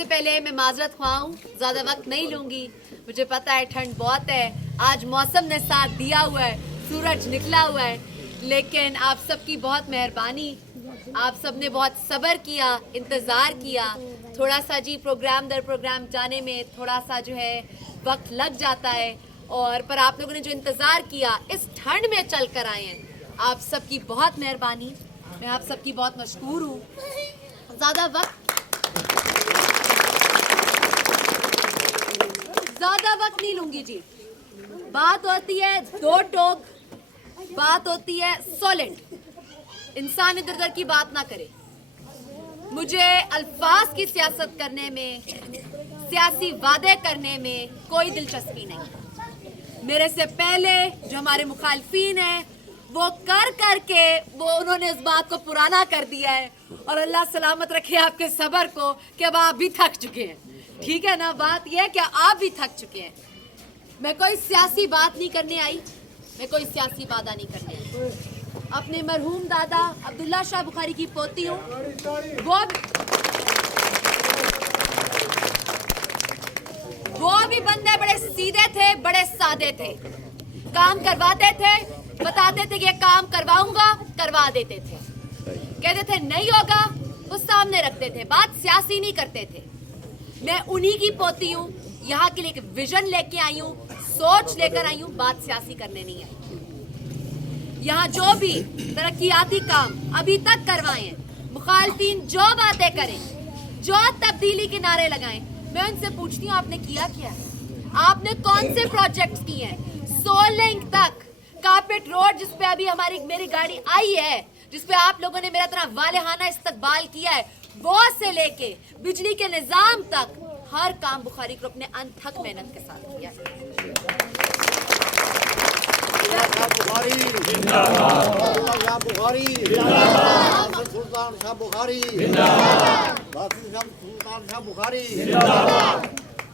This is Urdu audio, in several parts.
سے پہلے میں معذرت خواہ ہوں, زیادہ وقت نہیں لوں گی. مجھے پتا ہے ٹھنڈ بہت ہے, آج موسم نے ساتھ دیا ہوا ہے, سورج نکلا ہوا ہے, لیکن آپ سب کی بہت مہربانی. آپ سب نے بہت صبر کیا, انتظار کیا. تھوڑا سا جی پروگرام در پروگرام جانے میں تھوڑا سا جو ہے وقت لگ جاتا ہے, اور پر آپ لوگوں نے جو انتظار کیا اس ٹھنڈ میں چل کر آئے ہیں, آپ سب کی بہت مہربانی. میں آپ سب کی بہت مشکور ہوں. زیادہ وقت نہیں لوں گی جی. بات ہوتی ہے دو ٹوک, بات ہوتی ہے سولنٹ. انسان ادھر ادھر کی بات نہ کرے. مجھے الفاظ کی سیاست کرنے میں, سیاسی وعدے کرنے میں کوئی دلچسپی نہیں. میرے سے پہلے جو ہمارے مخالفین ہیں وہ کر کے انہوں نے اس بات کو پرانا کر دیا ہے, اور اللہ سلامت رکھے آپ کے صبر کو کہ اب آپ بھی تھک چکے ہیں. ٹھیک ہے نا, بات یہ ہے کہ آپ بھی تھک چکے ہیں. میں کوئی سیاسی بات نہیں کرنے آئی, میں کوئی سیاسی وعدہ نہیں کرنے آئی. اپنے مرحوم دادا عبداللہ شاہ بخاری کی پوتی ہوں. وہ بھی بندے بڑے سیدھے تھے, بڑے سادے تھے. کام کرواتے تھے, بتاتے تھے کہ یہ کام کرواؤں گا, کروا دیتے تھے. کہتے تھے نہیں ہوگا, وہ سامنے رکھتے تھے. بات سیاسی نہیں کرتے تھے. میں انہی کی پوتی ہوں. یہاں کے لیے ایک ویژن لے کے آئی ہوں, سوچ لے کر آئی ہوں, بات سیاسی کرنے نہیں آئی. یہاں جو بھی ترقیاتی کام ابھی تک کروائے ہیں, مخالفین جو باتیں کریں, جو تبدیلی کے نعرے لگائیں, میں ان سے پوچھتی ہوں آپ نے کیا کیا ہے؟ آپ نے کون سے پروجیکٹس کیے ہیں؟ سولنگ تک, کارپیٹ روڈ جس پہ ابھی میری گاڑی آئی ہے, جس پہ آپ لوگوں نے میرا اتنا والہانہ استقبال کیا ہے, وہ سے لے کے بجلی کے نظام تک ہر کام بخاری گروپ نے انتھک محنت کے ساتھ کیا ہے.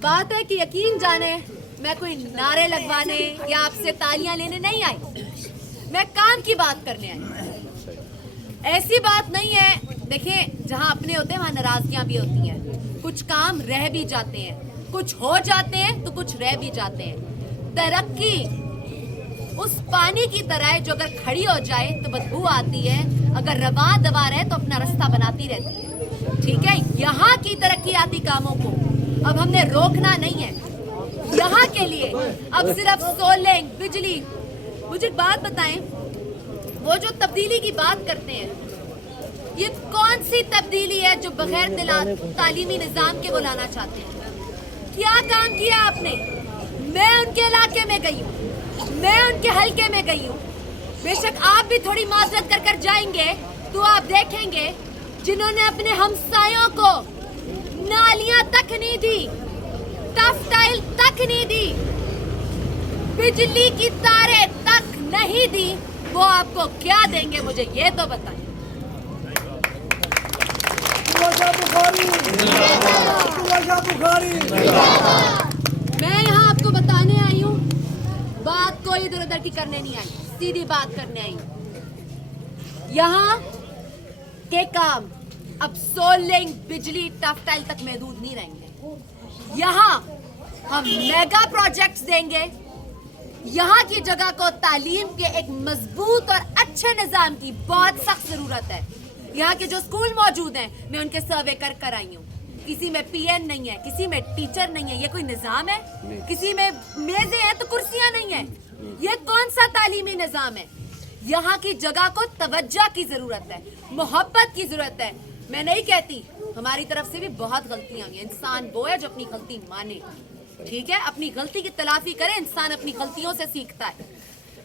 بات ہے کہ یقین جانے میں کوئی نعرے لگوانے یا آپ سے تالیاں لینے نہیں آئی, میں کام کی بات کرنے آئی. ایسی بات نہیں ہے, دیکھیں جہاں اپنے ہوتے ہیں وہاں ناراضگیاں بھی ہوتی ہیں. کچھ کام رہ بھی جاتے ہیں, کچھ ہو جاتے ہیں تو کچھ رہ بھی جاتے ہیں. ترقی اس پانی کی طرح ہے جو اگر کھڑی ہو جائے تو بدبو آتی ہے, اگر رواں دوا رہے تو اپنا رستہ بناتی رہتی ہے. ٹھیک ہے, یہاں کی ترقیاتی کاموں کو اب ہم نے روکنا نہیں ہے. یہاں کے لیے اب صرف سولنگ, بجلی. مجھے ایک بات بتائیں, وہ جو تبدیلی کی بات کرتے ہیں, یہ کون سی تبدیلی ہے جو بغیر تعلیمی نظام کے وہ لانا چاہتے ہیں؟ کیا کام کیا آپ نے؟ میں ان کے علاقے میں گئی ہوں, میں ان کے حلقے میں گئی ہوں. بے شک آپ بھی تھوڑی معذرت کر جائیں گے تو آپ دیکھیں گے جنہوں نے اپنے ہمسایوں کو نالیاں تک نہیں دی, ٹف ٹائل تک نہیں دی, بجلی کی تاریں تک نہیں دی, وہ آپ کو کیا دیں گے مجھے یہ تو بتائیں. میں یہاں آپ کو بتانے آئی ہوں, بات کوئی ادھر ادھر کی کرنے نہیں آئی, سیدھی بات کرنے آئی ہوں. یہاں کے کام اب سولنگ, بجلی, ٹف ٹائل تک محدود نہیں رہیں گے. یہاں ہم میگا پروجیکٹس دیں گے. یہاں کی جگہ کو تعلیم کے ایک مضبوط اور اچھے نظام کی بہت سخت ضرورت ہے. یہاں کے جو اسکول موجود ہیں میں ان کے سروے کر آئی ہوں. کسی میں پی این نہیں ہے, کسی میں ٹیچر نہیں ہے. یہ کوئی نظام ہے؟ کسی میں میزیں ہیں تو کرسیاں نہیں ہیں. یہ کون سا تعلیمی نظام ہے؟ یہاں کی جگہ کو توجہ کی ضرورت ہے, محبت کی ضرورت ہے. میں نہیں کہتی, ہماری طرف سے بھی بہت غلطیاں ہوئی. انسان وہ ہے جو اپنی غلطی مانے. ٹھیک ہے, اپنی غلطی کی تلافی کرے. انسان اپنی غلطیوں سے سیکھتا ہے.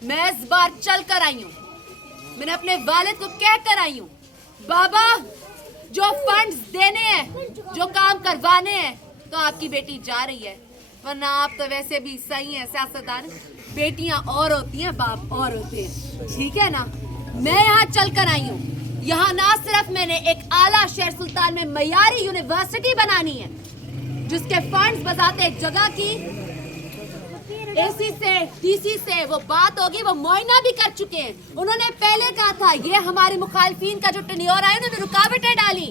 میں اس بار چل کر آئی ہوں, میں نے اپنے والد کو کہہ کر آئی ہوں, بابا جو فنڈز دینے ہیں, جو کام کروانے ہیں, تو آپ کی بیٹی جا رہی ہے, ورنہ آپ تو ویسے بھی صحیح ہیں سیاستدان. بیٹیاں اور ہوتی ہیں, باپ اور ہوتے ہیں. ٹھیک ہے نا, میں یہاں چل کر آئی ہوں. یہاں نہ صرف میں نے ایک اعلیٰ شہر سلطان میں معیاری یونیورسٹی بنانی ہے جس کے فنڈز بذات ایک جگہ کی اے سی سے, ڈی سی سے وہ بات ہوگی, وہ معائنہ بھی کر چکے ہیں. انہوں نے پہلے کہا تھا, یہ ہمارے مخالفین کا جو ٹینیور آئے انہوں نے رکاوٹیں ڈالی.